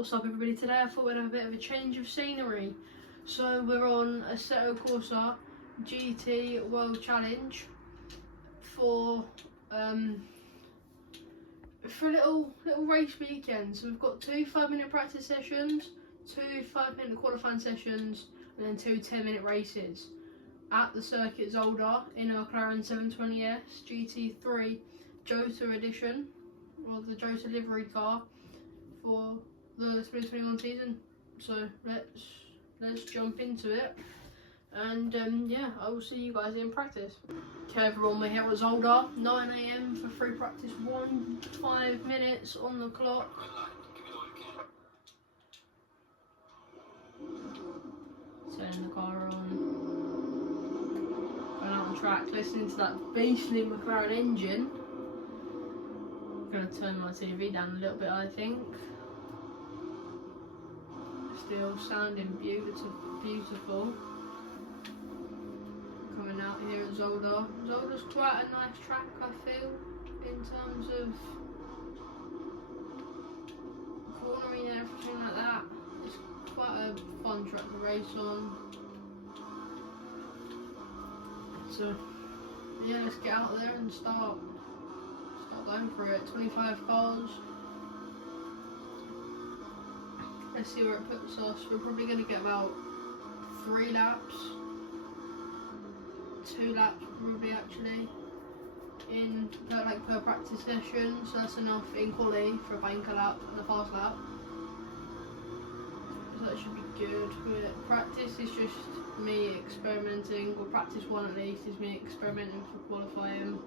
What's up everybody? Today I thought we'd have a bit of a change of scenery. So we're on Assetto Corsa GT World Challenge for a little race weekend. So we've got two 5-minute practice sessions, two 5-minute qualifying sessions, and then two 10-minute races at the circuit Zolder in a McLaren 720S GT3 Jota edition, or the Jota livery car for the 2021 season. So let's jump into it, and yeah, I will see you guys in practice. Okay everyone, we're here at Zolder, 9 AM for free practice 1, 5 minutes on the clock. Turning the car on, going out on track, listening to that beastly McLaren engine. I'm going to turn my TV down a little bit, I think. Still sounding beautiful. Coming out here at Zolder. Zolder's quite a nice track, I feel, in terms of cornering and everything like that. It's quite a fun track to race on. So yeah, let's get out there and start going for it. 25 cars. Let's see where it puts us. We're probably going to get about 3 laps, 2 laps probably actually, in per practice session. So that's enough in quali for a banker lap and a fast lap. So that should be good. Practice is just me experimenting, or practice 1 at least is me experimenting for qualifying.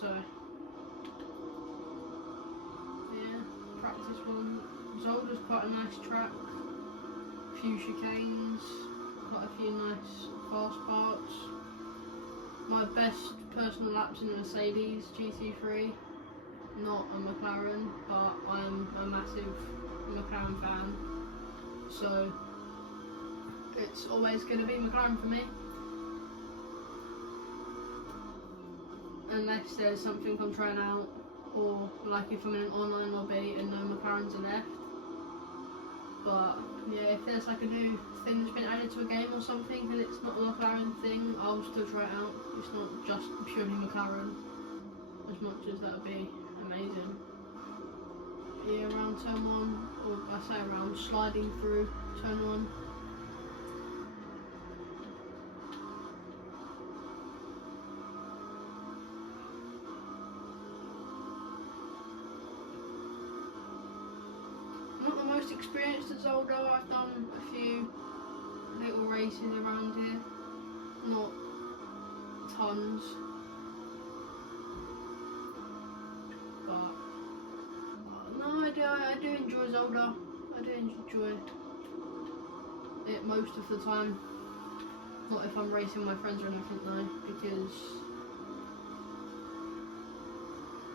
So yeah, practice 1. Zolder's quite a nice track, a few chicanes, quite a few nice fast parts. My best personal laps in a Mercedes GT3, not a McLaren, but I'm a massive McLaren fan, so it's always going to be McLaren for me, unless there's something I'm trying out, or like if I'm in an online lobby and no McLarens are left. But yeah, if there's like a new thing that's been added to a game or something and it's not a McLaren thing, I'll still try it out. It's not just purely McLaren, as much as that would be amazing. Yeah, around turn 1, or I say around, sliding through turn 1. Not the most experienced at Zolder. I've done a few little races around here, not tons, but no, I do enjoy Zolder. I do enjoy it most of the time. Not if I'm racing my friends or anything though, because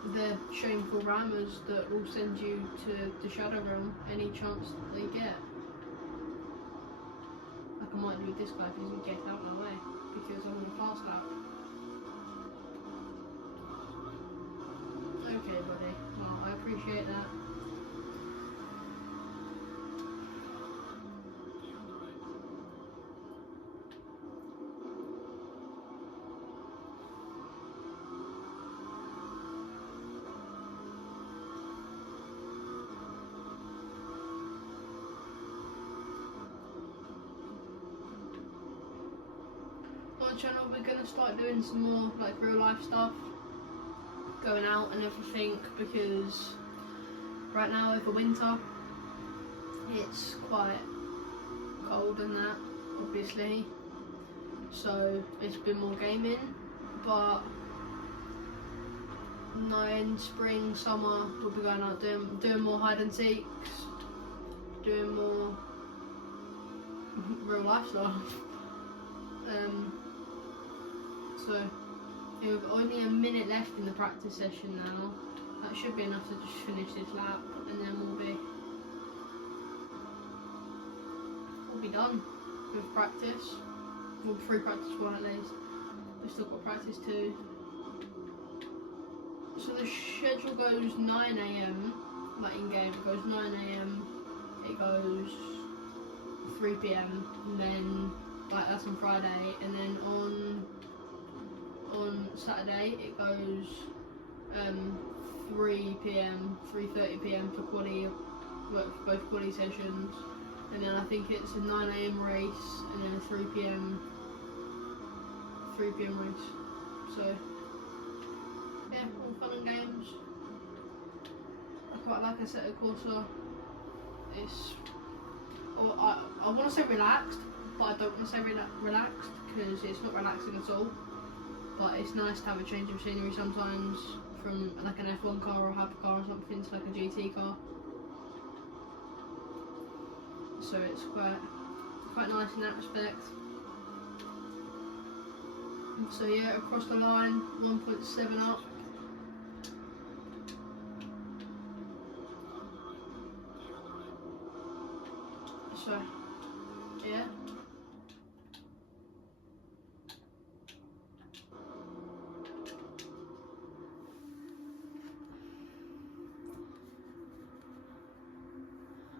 they're shameful rammers that will send you to the Shadow Realm any chance that they get. Like I might do with this guy if he doesn't get out of my way, because I'm on a fast lap. Okay buddy, well I appreciate that. On the channel we're going to start doing some more like real life stuff, going out and everything, because right now over winter it's quite cold and that, obviously, so it's been more gaming. But no, in spring, summer we'll be going out doing more hide and seeks, doing more real life stuff. So we've only a minute left in the practice session now. That should be enough to just finish this lap, and then we'll be done with practice. Well, free practice 1 at least. We've still got practice 2. So the schedule goes 9 AM like in game. It goes 9 AM, it goes 3 PM, and then like that's on Friday, and then on Saturday it goes 3 PM, 3:30 PM for quali, both quali sessions, and then I think it's a 9 AM race, and then a 3 PM race. So yeah, all fun and games. I quite like assetto corsa. It's, or I want to say relaxed, but I don't want to say relaxed because it's not relaxing at all. But it's nice to have a change of scenery sometimes from like an F1 car or a hypercar or something to like a GT car. So it's quite nice in that respect. So yeah, across the line, 1.7 up. So yeah.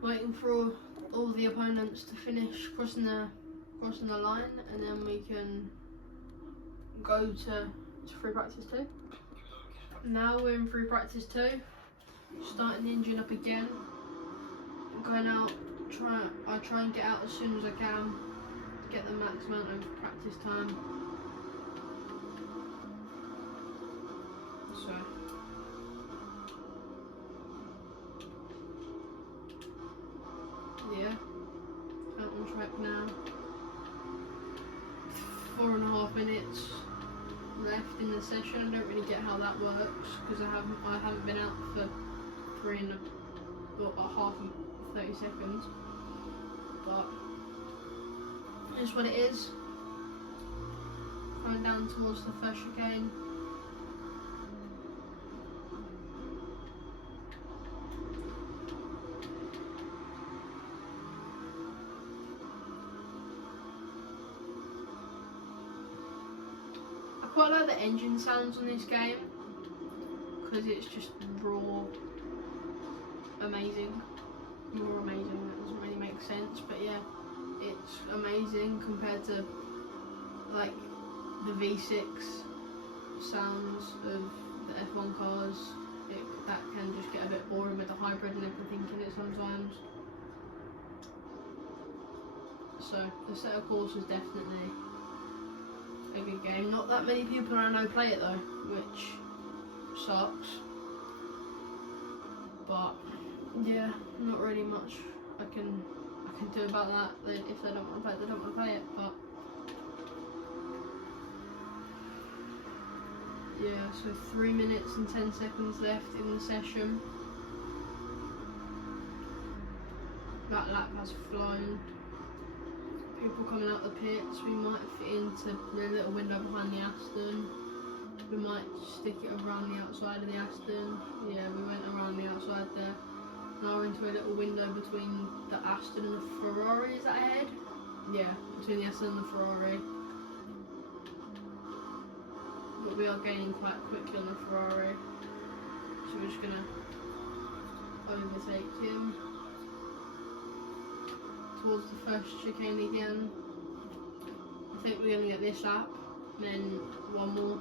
Waiting for all the opponents to finish crossing the line, and then we can go to free practice 2. Now we're in free practice 2, starting the engine up again, going out, I try and get out as soon as I can, get the max amount of practice time. So yeah, out on track now. 4.5 minutes left in the session. I don't really get how that works because I haven't been out for 30 seconds. But it's what it is. Coming down towards the first chicane. I quite like the engine sounds on this game because it's just raw, amazing. More amazing, that doesn't really make sense, but yeah, it's amazing compared to like the V6 sounds of the F1 cars. That can just get a bit boring with the hybrid and everything in it sometimes. So the assetto corsa is definitely a good game. Not that many people I know play it though, which sucks. But yeah, not really much I can do about that. If they don't want to play it, they don't want to play it. But yeah, so 3 minutes and 10 seconds left in the session. That lap has flown. People coming out the pits. We might fit into the little window behind the Aston. We might stick it around the outside of the Aston. Yeah, we went around the outside there. Now we're into a little window between the Aston and the Ferrari. Is that ahead? Yeah, between the Aston and the Ferrari. But we are gaining quite quickly on the Ferrari. So we're just gonna overtake him. Towards the first chicane again. I think we're gonna get this lap, then one more,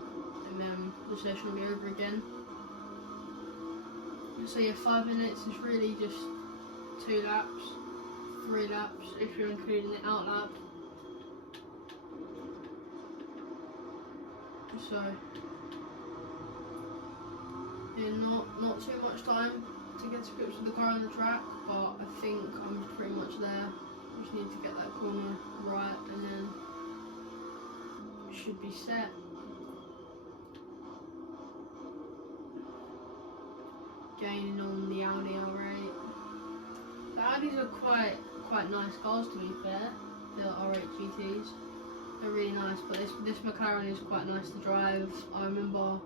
and then the session will be over again. So yeah, 5 minutes is really just 2 laps, 3 laps if you're including the out lap. So yeah, not too much time to get to grips with the car on the track, but I think I'm pretty much there. Just need to get that corner right, and then we should be set. Gaining on the Audi R8. The Audis are quite nice cars, to be fair. The R8 GTs, they're really nice, but this McLaren is quite nice to drive. I remember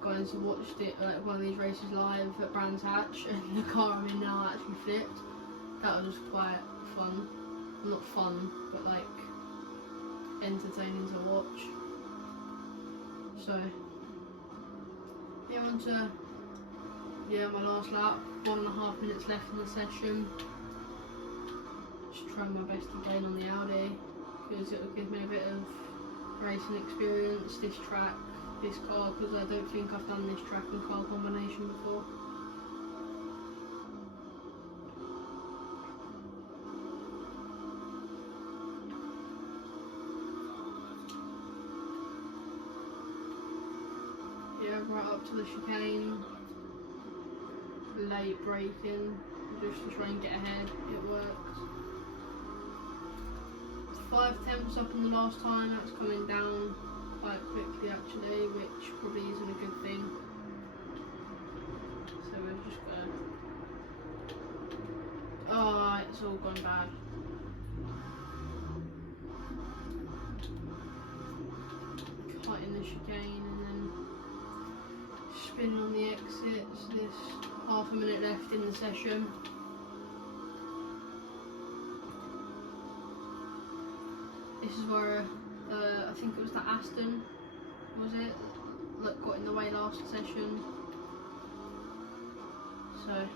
going to watch like one of these races live at Brands Hatch, and the car I'm in now actually flipped. That was quite fun. Not fun, but like entertaining to watch. So yeah, on to yeah, my last lap, 1.5 minutes left in the session. Just trying my best to gain on the Audi because it will give me a bit of racing experience, this track, this car, because I don't think I've done this track and car combination before. Yeah, right up to the chicane, late braking, just to try and get ahead, it works. 5/10 up in the last time, that's coming down quite quickly actually, which probably isn't a good thing. So we've just got to... Oh, it's all gone bad. Cutting the chicane and then spinning on the exits. This 1/2 minute left in the session. This is where I think it was the Aston, was it, that got in the way last session. So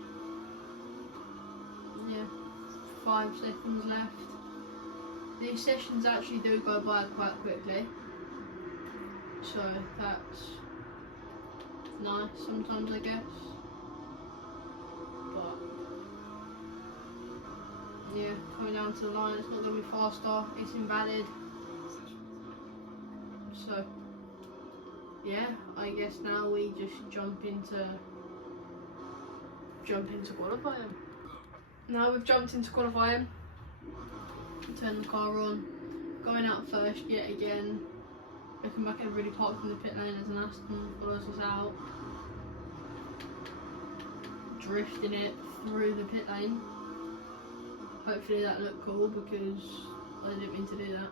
yeah, 5 seconds left. These sessions actually do go by quite quickly, so that's nice sometimes, I guess. But yeah, coming down to the line, it's not going to be faster, it's invalid. So yeah, I guess now we just jump into qualifying. Now we've jumped into qualifying, turn the car on, going out first yet again, looking back, everybody parked in the pit lane as an Aston follows us out, drifting it through the pit lane. Hopefully that looked cool because I didn't mean to do that.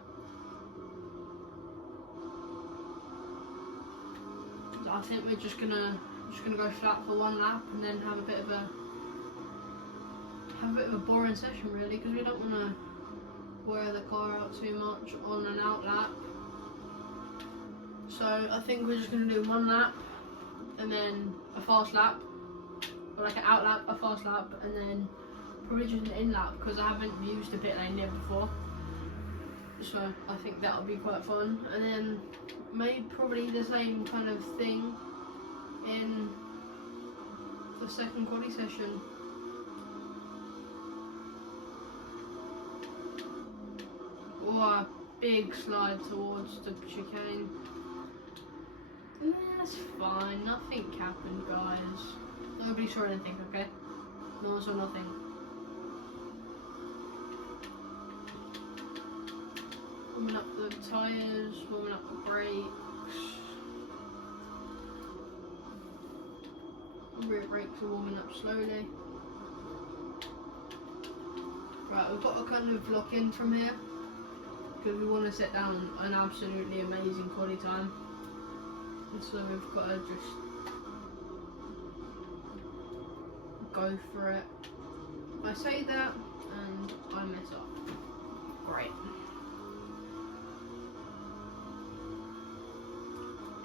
I think we're just gonna go flat for 1 lap and then have a bit of a boring session really, because we don't want to wear the car out too much on an out lap. So I think we're just gonna do 1 lap and then a fast lap, or like an out lap, a fast lap, and then probably just an in lap because I haven't used the pit lane yet before. So I think that'll be quite fun, and then maybe probably the same kind of thing in the second quali session. Oh, a big slide towards the chicane. Yeah, that's fine, nothing happened guys. Nobody saw anything, okay? No one saw nothing. Warming up the tyres, warming up the brakes. Rear brakes are warming up slowly. Right, we've got to kind of lock in from here because we want to set down an absolutely amazing quali time. And so we've got to just go for it. I say that and I mess up. Great.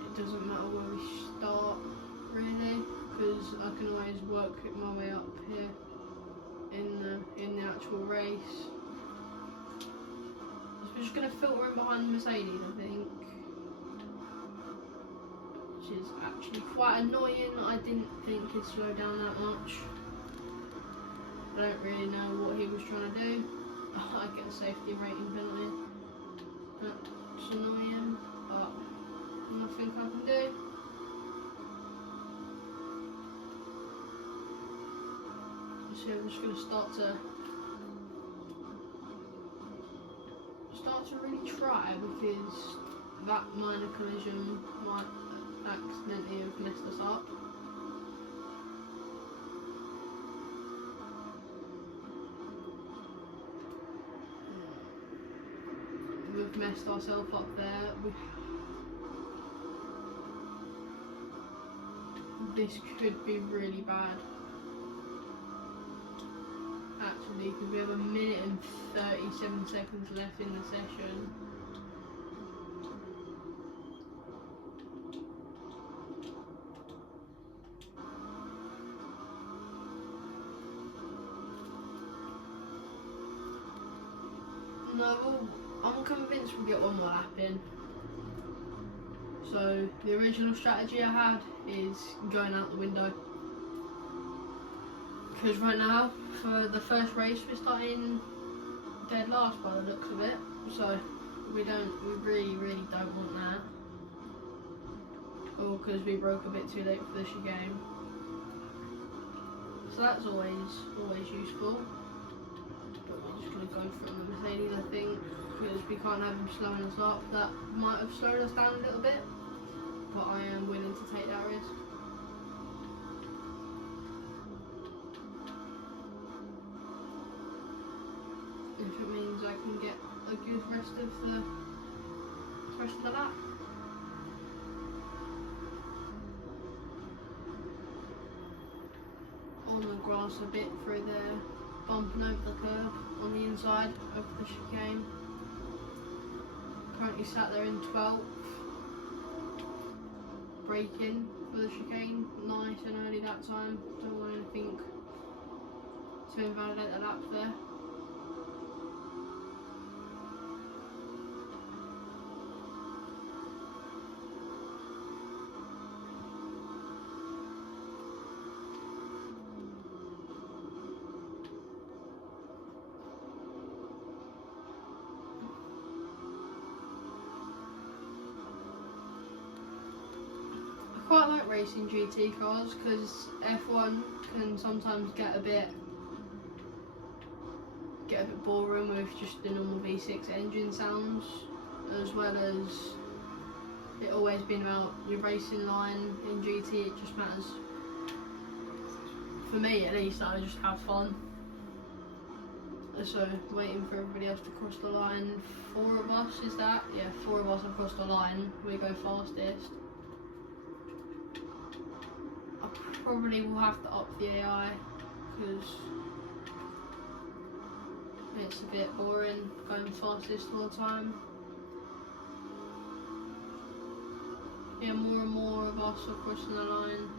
It doesn't matter where we start really, because I can always work my way up here in the actual race. So we're just going to filter in behind the Mercedes, I think, which is actually quite annoying. I didn't think he'd slow down that much. I don't really know what he was trying to do. I get a safety rating penalty. That's annoying, but nothing I can do. So I'm just going to start to really try, because that minor collision might accidentally have messed us up. We've messed ourselves up there. This could be really bad. Actually, because we have 1 minute and 37 seconds left in the session. No, well, I'm convinced we'll get one more lap in. So the original strategy I had is going out the window. Because right now, for the first race, we're starting dead last by the looks of it. So we really don't want that. Or because we broke a bit too late for the chicane. So that's always useful. But we're just going to go for it on the Mercedes, I think, because we can't have him slowing us up. That might have slowed us down a little bit, but I am willing to take that risk. If it means I can get a good rest of the lap. On the grass a bit through there, bumping over the curb on the inside of the chicane. Currently sat there in 12th, braking for the chicane, nice and early that time. Don't want anything to invalidate the lap there. I quite like racing GT cars because F1 can sometimes get a bit boring with just the normal V6 engine sounds, as well as it always been about your racing line in GT. It just matters, for me at least, I just have fun. So waiting for everybody else to cross the line. 4 of us, is that? Yeah, 4 of us have crossed the line. We go fastest. I probably will have to up the AI because it's a bit boring going fastest all the time. Yeah, more and more of us are crossing the line.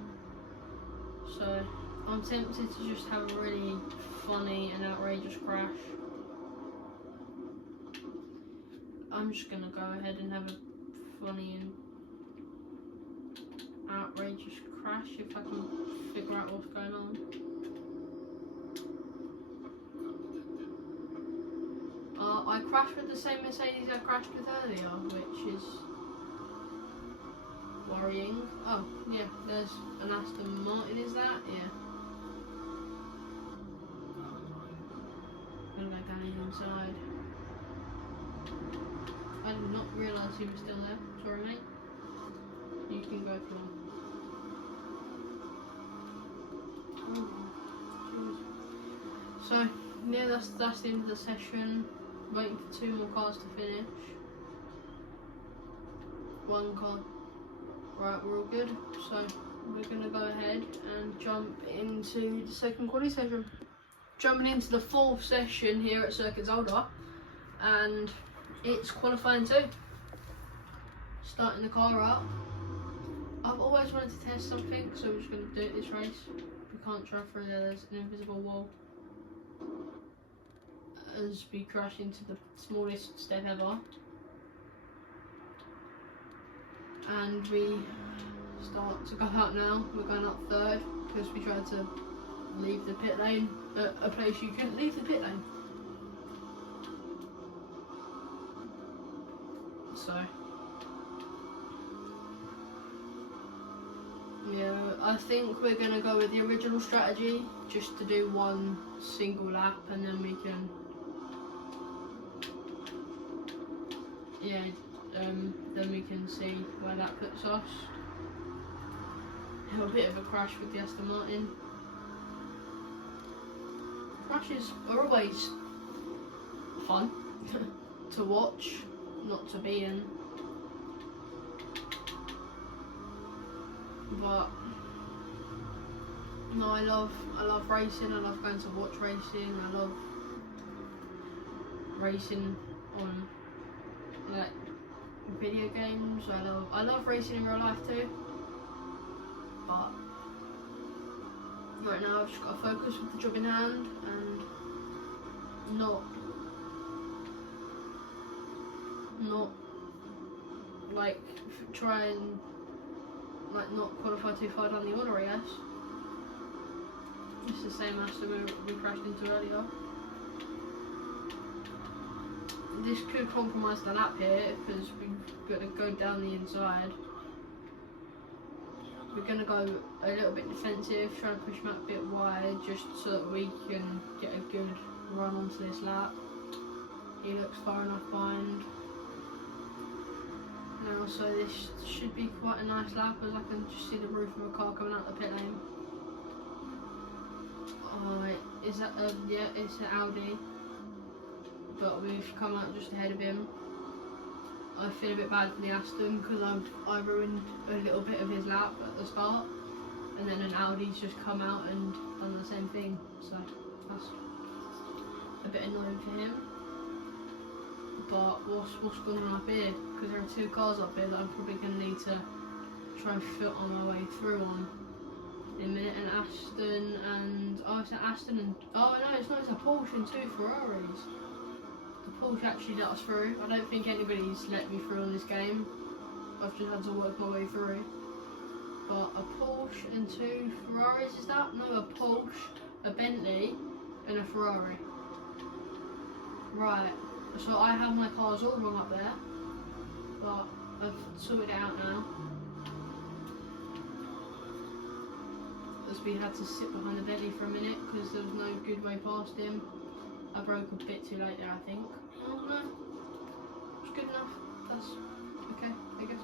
So I'm tempted to just have a really funny and outrageous crash. I'm just gonna go ahead and have a funny and outrageous crash if I can figure out what's going on. I crashed with the same Mercedes I crashed with earlier, which is worrying. Oh, yeah, there's an Aston Martin, is that? Yeah. I'm gonna go down the inside. I did not realise he was still there. Sorry, mate. You can go for him. So, yeah, that's the end of the session. Waiting for 2 more cars to finish. 1 car. Right, we're all good. So, we're going to go ahead and jump into the second quali session. Jumping into the 4th session here at Circuit Zolder. And it's qualifying 2. Starting the car up. I've always wanted to test something, so we're just going to do it this race. We can't drive through there, there's an invisible wall. As we crash into the smallest step ever. And we start to go out now. We're going up 3rd because we tried to leave the pit lane at a place you couldn't leave the pit lane. So yeah, I think we're going to go with the original strategy, just to do 1 single lap and then we can, yeah, then we can see where that puts us. Have a bit of a crash with the Aston Martin. Crashes are always fun to watch, not to be in. But no, I love racing. I love going to watch racing. I love racing on like video games. I love racing in real life too. But right now I've just got to focus with the job in hand and not not like try and like not qualify too far down the order, I guess. It's the same Aston we crashed into earlier. This could compromise the lap here because we've got to go down the inside. We're going to go a little bit defensive, trying to push him out a bit wide just so that we can get a good run onto this lap. He looks far enough behind. And also this should be quite a nice lap as I can just see the roof of a car coming out the pit lane. Oh, is that yeah, it's an Audi. But we've come out just ahead of him. I feel a bit bad for the Aston because I ruined a little bit of his lap at the start, and then an Audi's just come out and done the same thing, so that's a bit annoying for him. But what's going on up here? Because there are two cars up here that I'm probably going to need to try and fit on my way through on in a minute. An Aston and it's an Aston and no, it's not. It's a Porsche and two Ferraris. The Porsche actually let us through. I don't think anybody's let me through on this game. I've just had to work my way through. But a Porsche and two Ferraris, is that? No, a Porsche, a Bentley and a Ferrari. Right, so I have my cars all wrong up there. But I've sorted it out now. As we had to sit behind the Bentley for a minute because there was no good way past him. I broke a bit too late there, I think. Oh no, it's good enough. That's okay, I guess.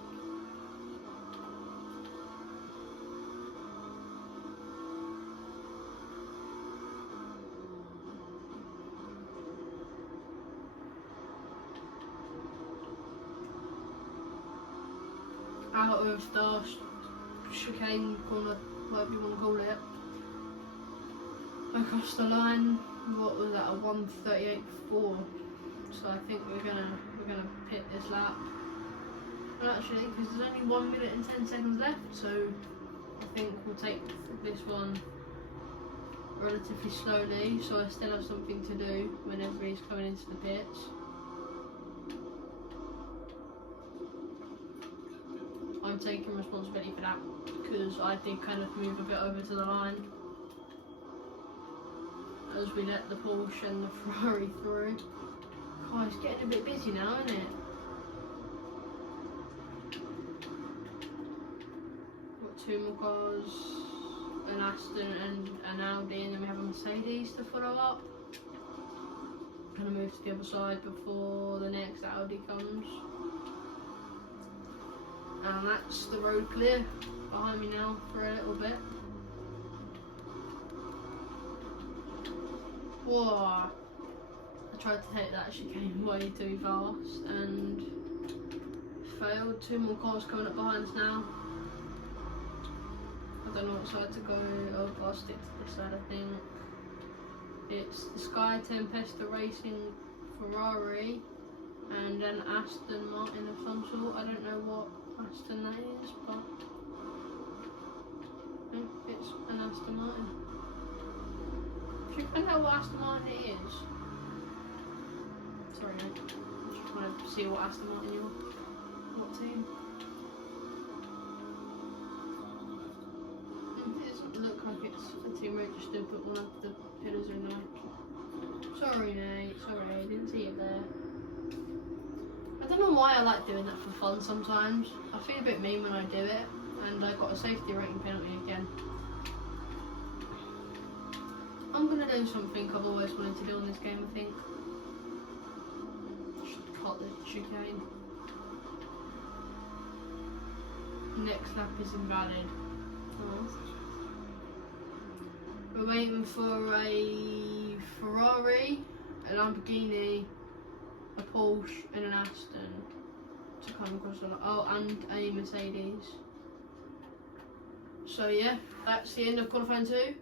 Out of the chicane corner, whatever you want to call it. I crossed the line. What was that? A 1:38.4. So I think we're gonna pit this lap. Well, actually, because there's only 1 minute and 10 seconds left, so I think we'll take this one relatively slowly. So I still have something to do whenever he's coming into the pits. I'm taking responsibility for that because I did kind of move a bit over to the line as we let the Porsche and the Ferrari through. God, it's getting a bit busy now, isn't it? Got two more cars, an Aston and an Audi, and then we have a Mercedes to follow up. I'm gonna move to the other side before the next Audi comes. And that's the road clear behind me now for a little bit. Whoa! I tried to take that chicane way too fast and failed. Two more cars coming up behind us now. I don't know what side to go. Oh, I'll stick to this side, I think. It's the Sky Tempesta Racing Ferrari and an Aston Martin of some sort. I don't know what Aston that is, but I think it's an Aston Martin. If you find out what Aston Martin it is, sorry mate, I just want to see what Aston Martin you're, what team. It doesn't look like it's a team registered, but one of the pillars are Nike. Sorry mate, sorry, I didn't see it there. I don't know why I like doing that for fun sometimes. I feel a bit mean when I do it, and I got a safety rating penalty again. I'm gonna do something I've always wanted to do on this game, I think. Should cut the chicane. Next lap is invalid. Oh. We're waiting for a Ferrari, a Lamborghini, a Porsche and an Aston to come across the line. Oh, and a Mercedes. So yeah, that's the end of qualifying 2.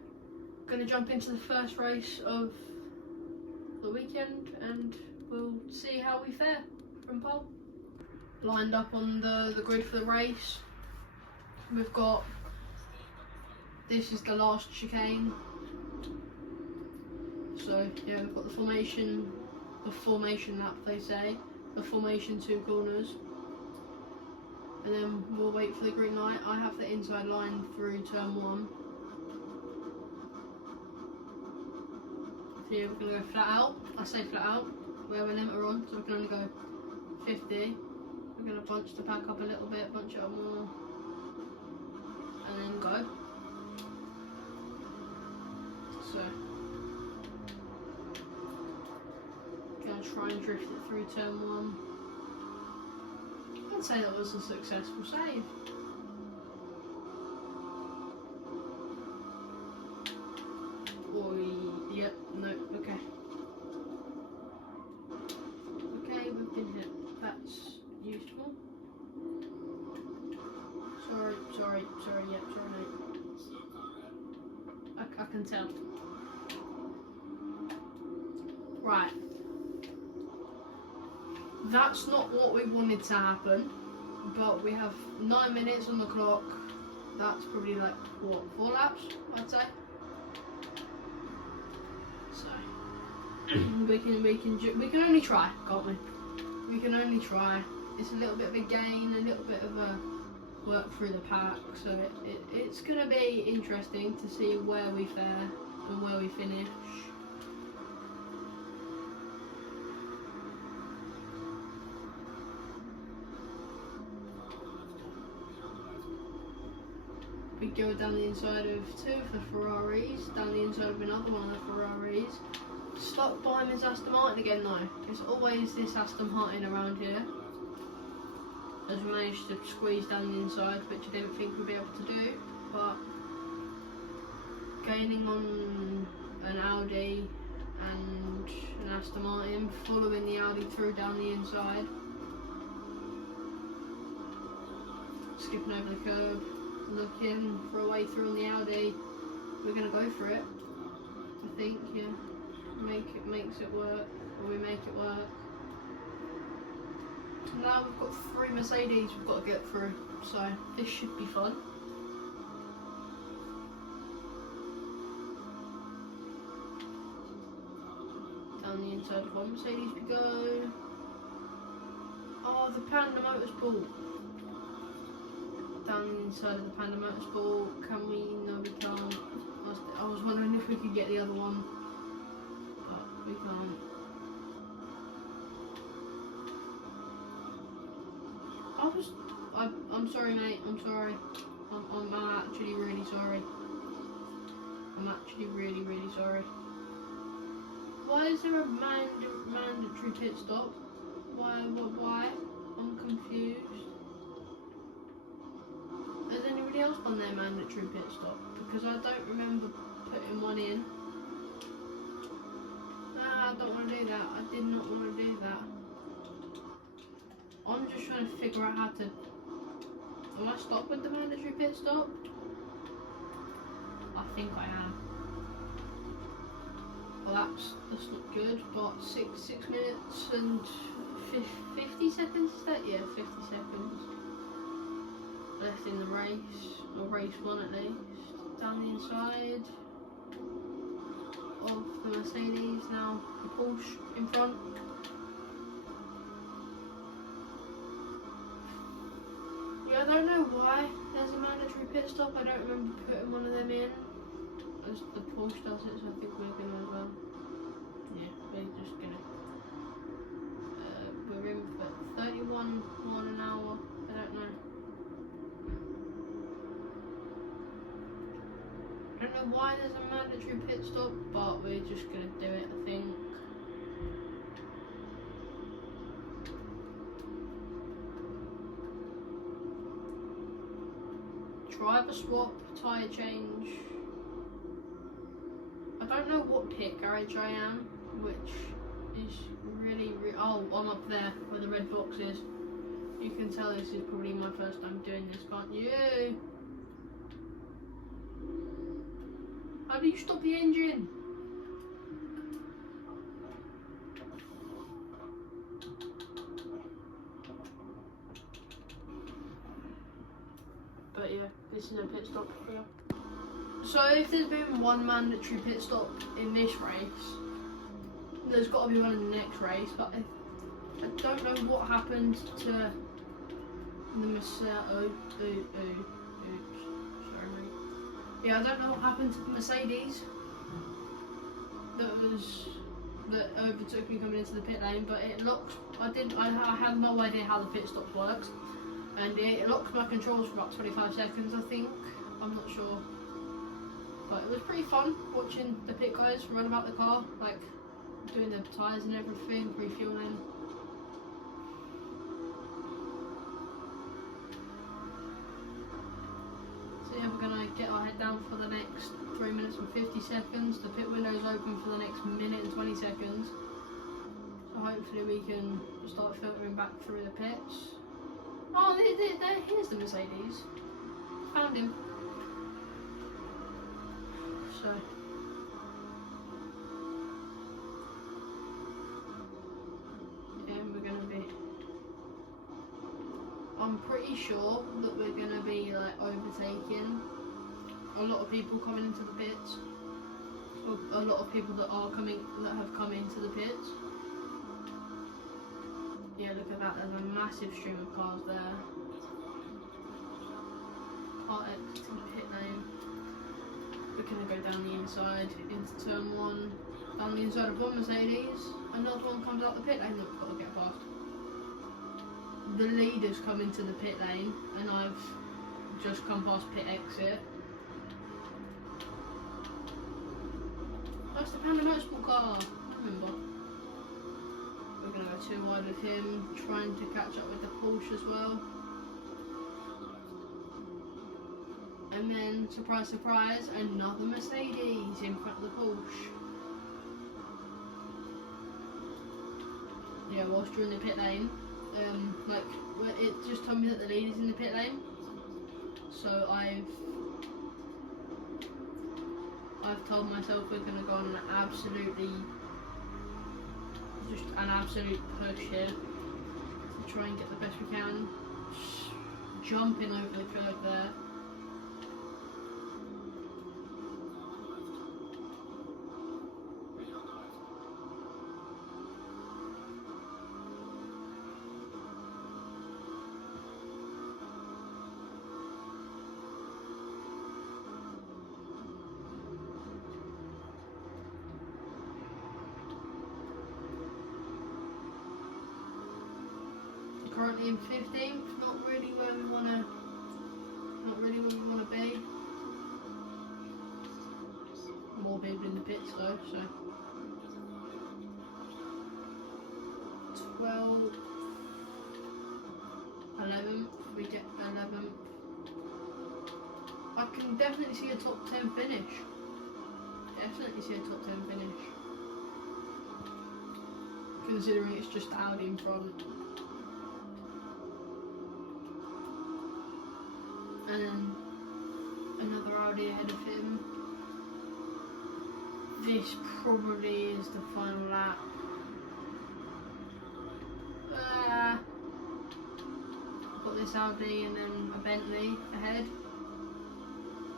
Gonna jump into the first race of the weekend and we'll see how we fare from pole. Lined up on the grid for the race. We've got, this is the last chicane. So yeah, we've got the formation lap, they say. the formation 2 corners, and then we'll wait for the green light. I have the inside line through turn 1. So yeah, we're going to go flat out. I say flat out. We have a limiter on, so we can only go 50. We're going to bunch the pack up a little bit, bunch it up more, and then go. So, going to try and drift it through turn 1. I'd say that was a successful save. Yep, no, okay. Okay, we've been hit. That's useful. Sorry, yep, sorry mate. I can tell. Right. That's not what we wanted to happen, but we have 9 minutes on the clock. That's probably like, what, 4 laps, I'd say? So, we can only try, can't we? We can only try. It's a little bit of a gain, a little bit of a work through the pack, so it's going to be interesting to see where we fare and where we finish. We go down the inside of 2 of the Ferraris, down the inside of another one of the Ferraris. Stuck by him is Aston Martin again though. It's always this Aston Martin around here. As we managed to squeeze down the inside, which I didn't think we'd be able to do, but gaining on an Audi and an Aston Martin, following the Audi through down the inside, skipping over the curb, looking for a way through on the Audi. We're going to go for it, I think, yeah. Makes it work, or we make it work. Now we've got 3 Mercedes we've got to get through, so this should be fun. Down the inside of 1 Mercedes we go. Oh, the Panda Motorsport. Down the inside of the Panda Motorsport. Can we? No, we can't. I was wondering if we could get the other one, but we can't. I'm sorry mate, I'm sorry. I'm actually really sorry. I'm actually really sorry. Why is there a mandatory pit stop? Why? I'm confused. Has anybody else done their mandatory pit stop? Because I don't remember putting one in. Nah, I don't want to do that. I did not want to do that. I'm just trying to figure out how to... Am I stopped with the mandatory pit stop? I think I am. Well, that's not good, but 6 minutes and 50 seconds, is that? Yeah, 50 seconds left in the race, or race 1 at least. Down the inside of the Mercedes, now the Porsche in front. Yeah, I don't know why there's a mandatory pit stop. I don't remember putting one of them in. As the Porsche does it, so I think we're gonna as well. Yeah, we're just gonna. We're in for 31 mile an hour. I don't know. I don't know why there's a mandatory pit stop, but we're just gonna do it, I think. Driver swap, tyre change. I don't know what pit garage I am, which is really, oh, I'm up there where the red box is. You can tell this is probably my first time doing this, can't you? How do you stop the engine? But yeah, this is a pit stop for you. So if there's been one mandatory pit stop in this race, there's got to be one in the next race, but I don't know what happened to the Mercedes. Oops, sorry mate. Yeah, I don't know what happened to the Mercedes that overtook me coming into the pit lane, but it locked. I have no idea how the pit stop works, and it locked my controls for about 25 seconds, I think. I'm not sure, but it was pretty fun watching the pit guys run about the car, like doing the tyres and everything, refueling. So yeah, we're gonna get our head down for the next 3 minutes and 50 seconds. The pit window's open for the next minute and 20 seconds. So hopefully we can start filtering back through the pits. Oh, here's the Mercedes. Found him. So. Yeah, we're gonna be. I'm pretty sure that we're gonna be like overtaking a lot of people coming into the pits. Or a lot of people that have come into the pits. Yeah, look at that, there's a massive stream of cars there. Car exiting pit lane. We're gonna go down the inside into turn 1. Down the inside of one Mercedes. Another one comes out the pit lane that we've got to get past. The leaders come into the pit lane and I've just come past pit exit. That's the Panda Motorsport car, remember. We're going to go too wide with him, trying to catch up with the Porsche as well. And then, surprise, surprise, another Mercedes in front of the Porsche. Yeah, whilst you're in the pit lane, it just told me that the lead is in the pit lane. So I've told myself we're going to go on an absolute push here to try and get the best we can. Jumping over the curve there. Currently in 15th, not really where we wanna be. More people in the pits though, so 12, 11th, we get 11th. I can definitely see a top 10 finish. Definitely see a top 10 finish. Considering it's just Audi in front. And then another Audi ahead of him. This probably is the final lap. Got this Audi and then a Bentley ahead.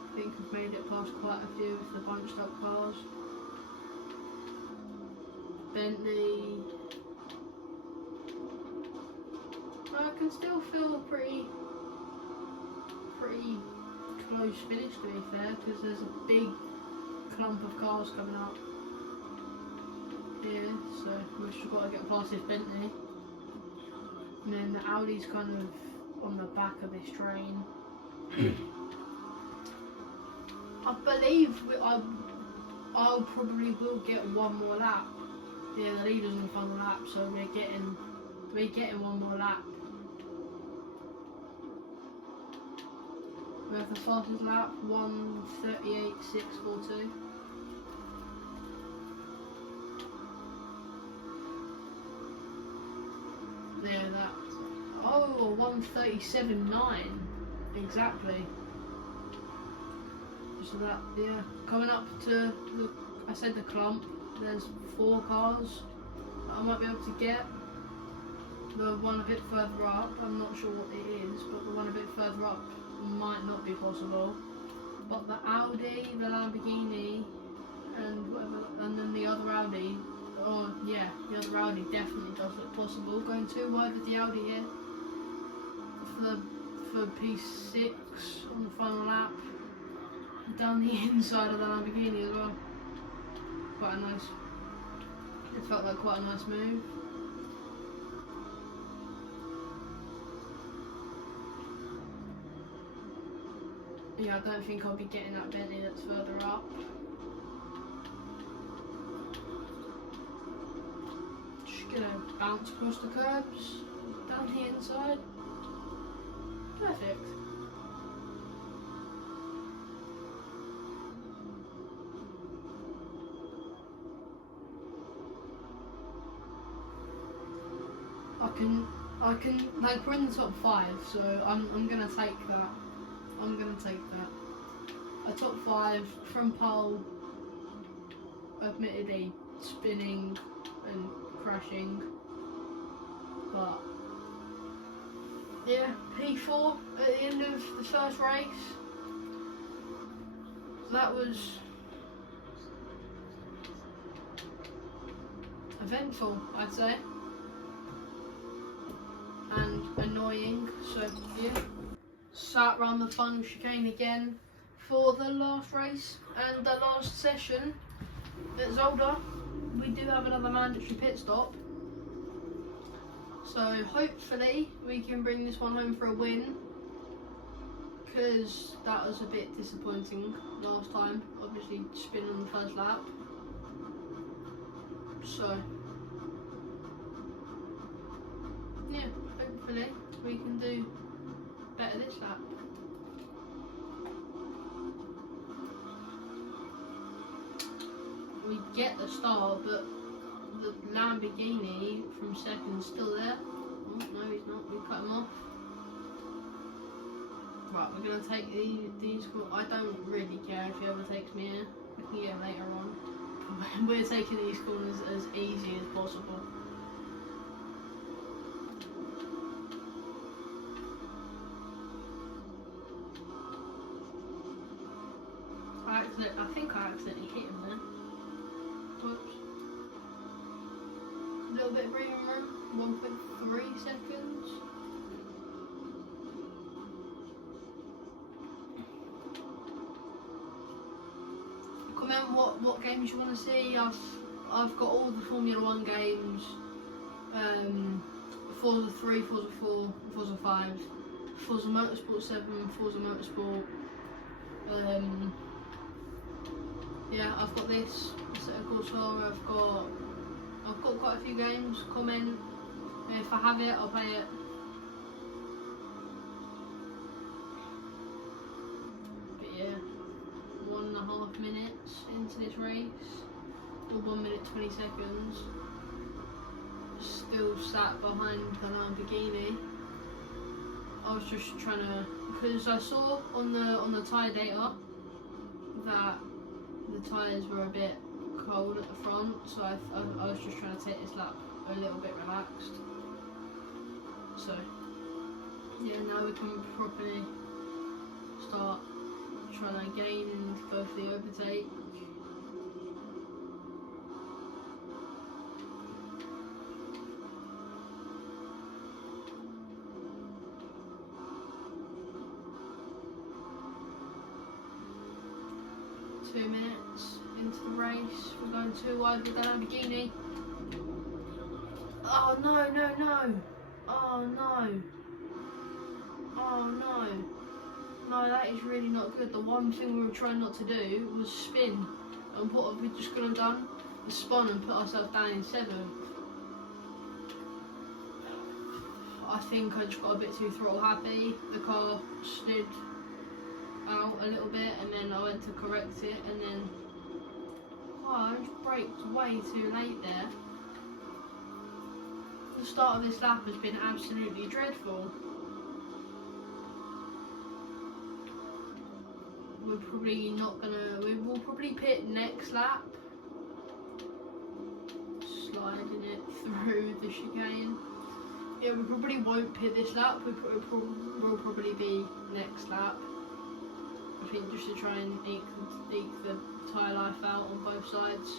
I think I've made it past quite a few of the bunched up cars. Bentley. I can still feel pretty close finish to be fair, because there's a big clump of cars coming up here, so we've just got to get past this Bentley. And then the Audi's kind of on the back of this train. I believe I'll probably will get one more lap. Yeah, the leader's on the final lap, so we're getting one more lap. We have the fastest lap, 1:38.642. Yeah, that. Oh, 1:37.9. Exactly. So that, yeah. Coming up to the clump, there's 4 cars that I might be able to get. The one a bit further up, I'm not sure what it is, but the one a bit further up might not be possible. But the Audi, the Lamborghini, and whatever, and then the other Audi Oh yeah, the other Audi definitely does look possible. Going too wide with the Audi here for P6 on the final lap. Down the inside of the Lamborghini as well. Quite a nice. It felt like quite a nice move. Yeah, I don't think I'll be getting that Bentley that's further up. Just gonna bounce across the curbs, down the inside. Perfect. I can, like, we're in the top 5, so I'm gonna take that. I'm gonna take that. A top 5 from pole, admittedly spinning and crashing, but yeah, P4 at the end of the first race. So that was eventful, I'd say, and annoying. So yeah, sat around the final chicane again for the last race and the last session at Zolder. We do have another mandatory pit stop, so hopefully we can bring this one home for a win, because that was a bit disappointing last time, obviously spinning on the first lap. So yeah, hopefully we can do better this lap. We get the star, but the Lamborghini from second's still there. Oh, no, he's not. We cut him off. Right, we're gonna take these. I don't really care if he overtakes me here. We can get him later on. We're taking these corners as easy as possible. I think I accidentally hit him there. Whoops. A little bit of breathing room. 1.3 seconds. Comment what games you want to see. I've got all the Formula 1 games. Forza 3, Forza 4, Forza 5, Forza Motorsport 7, Forza Motorsport. Yeah, I've got this assetto corsa. I've got quite a few games. Comment. If I have it, I'll play it. But yeah, 1.5 minutes into this race, or 1 minute 20 seconds. Still sat behind the Lamborghini. I was just trying to, because I saw on the tyre data that the tyres were a bit cold at the front, so I was just trying to take this lap a little bit relaxed. So yeah, now we can properly start trying to gain and go for the overtake. Two minutes into the race, we're going too wide with the Lamborghini. Oh no, no, no! Oh no! Oh no! No, that is really not good. The one thing we were trying not to do was spin. And what have we just gone and done? We spun and put ourselves down in 7th. I think I just got a bit too throttle happy. The car slid out a little bit, and then I went to correct it, and then I just braked way too late there. The start of this lap has been absolutely dreadful. We're probably not gonna, we will probably pit next lap, sliding it through the chicane. Yeah, we probably won't pit this lap, we'll probably be next lap. I think just to try and eke the tyre life out on both sides.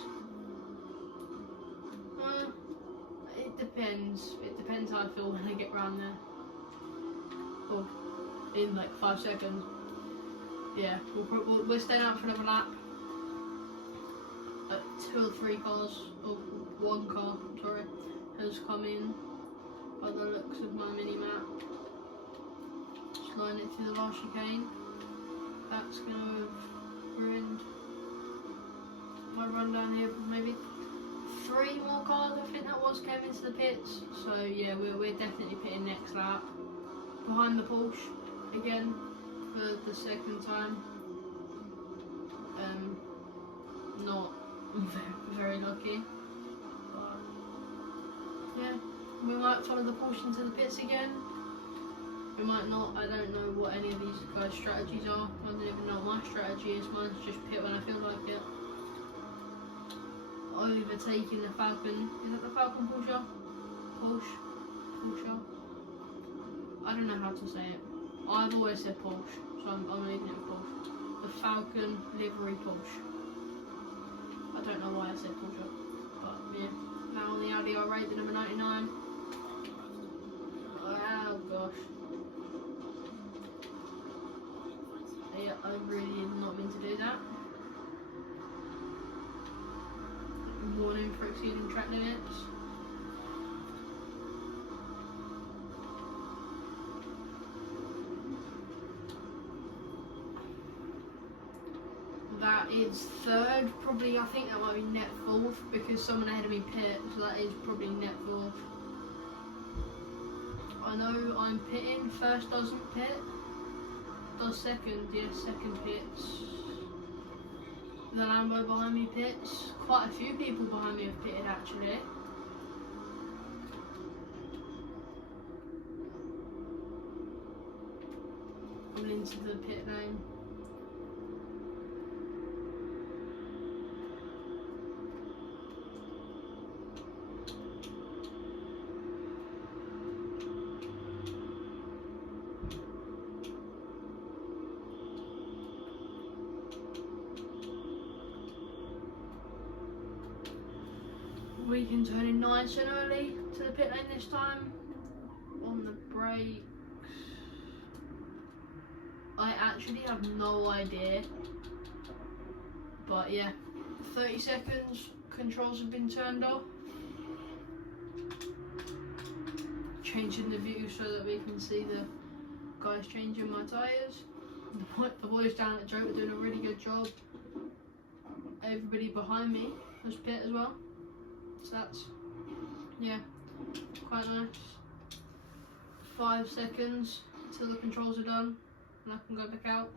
depends. It depends how I feel when I get round there. Or in like 5 seconds. Yeah, we're staying out for another lap. 2 or 3 cars, or 1 car, sorry, has come in by the looks of my mini map. Sliding it through the last chicane. That's going to have ruined my run down here. Maybe 3 more cars, I think that was, came into the pits. So yeah, we're definitely pitting next lap. Behind the Porsche again for the 2nd time. Not very lucky, but yeah, we might follow the Porsche into the pits again. We might not. I don't know what any of these guys' strategies are. I don't even know what my strategy is. Mine's just pit when I feel like it. Overtaking the Falcon. Is that the Falcon Porsche? Porsche? I don't know how to say it. I've always said Porsche, so I'm leaving it with Porsche. The Falcon livery Porsche. I don't know why I said Porsche, but yeah. Now on the Audi R8, the number 99. Oh gosh. Yeah, I really did not mean to do that. Warning for exceeding track limits. That is 3rd, probably. I think that might be net 4th because someone ahead of me pit, so that is probably net 4th. I know I'm pitting, 1st doesn't pit, does 2nd, yes, 2nd pits. The Lambo behind me pits, quite a few people behind me have pitted actually. I'm into the pit lane. We can turn in nice and early to the pit lane this time. On the brakes. I actually have no idea. But yeah, 30 seconds, controls have been turned off. Changing the view so that we can see the guys changing my tyres. The boys down at Joe were doing a really good job. Everybody behind me has pit as well. So that's, yeah, quite nice. 5 seconds till the controls are done and I can go back out.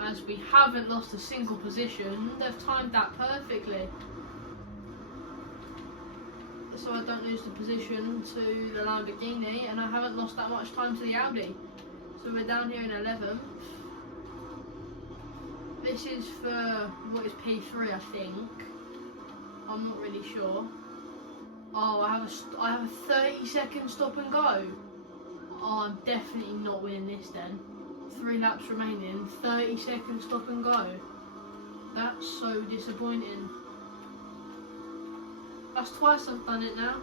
As we haven't lost a single position, they've timed that perfectly. So I don't lose the position to the Lamborghini and I haven't lost that much time to the Audi. So we're down here in 11th. This is for what is P3, I think. I'm not really sure. Oh, I have a 30-second stop and go. Oh, I'm definitely not winning this then. 3 laps remaining, 30-second stop and go. That's so disappointing. That's twice I've done it now.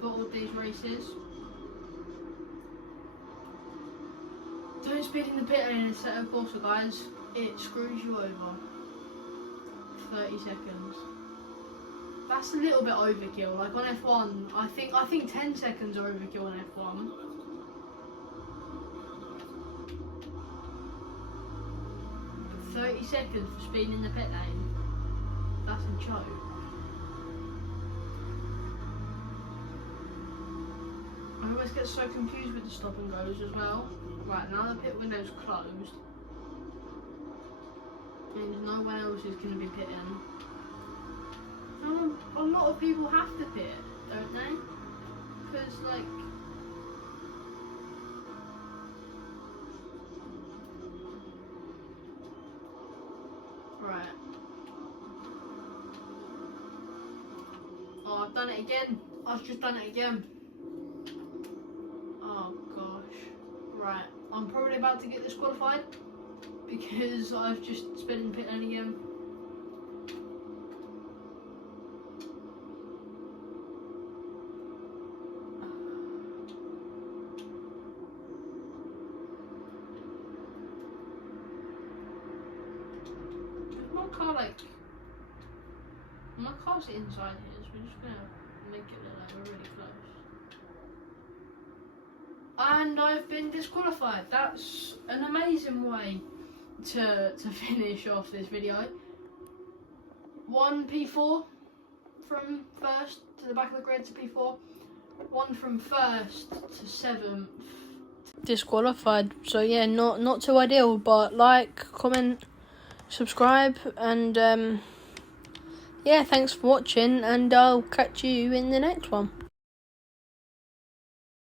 Bottled these races. Don't speed in the pit lane in assetto corsa, guys. It screws you over. 30 seconds. That's a little bit overkill. Like on F1, I think 10 seconds are overkill on F1. But 30 seconds for speeding in the pit lane. That's a joke. I always get so confused with the stop and goes as well. Right, now the pit window's closed. Means no one else is going to be pitting. A lot of people have to pit, don't they? Because, like... Right. Oh, I've done it again. I've just done it again. Oh, gosh. Right. I'm probably about to get disqualified. because I've just spent in pit lane again. My car's inside here, so we're just gonna make it look like we're really close. And I've been disqualified. That's an amazing way to finish off this video. 1 P4 from first to the back of the grid to P4. 1 from first to 7th. Disqualified. So yeah, not too ideal, but like, comment, subscribe, and yeah, thanks for watching, and I'll catch you in the next one.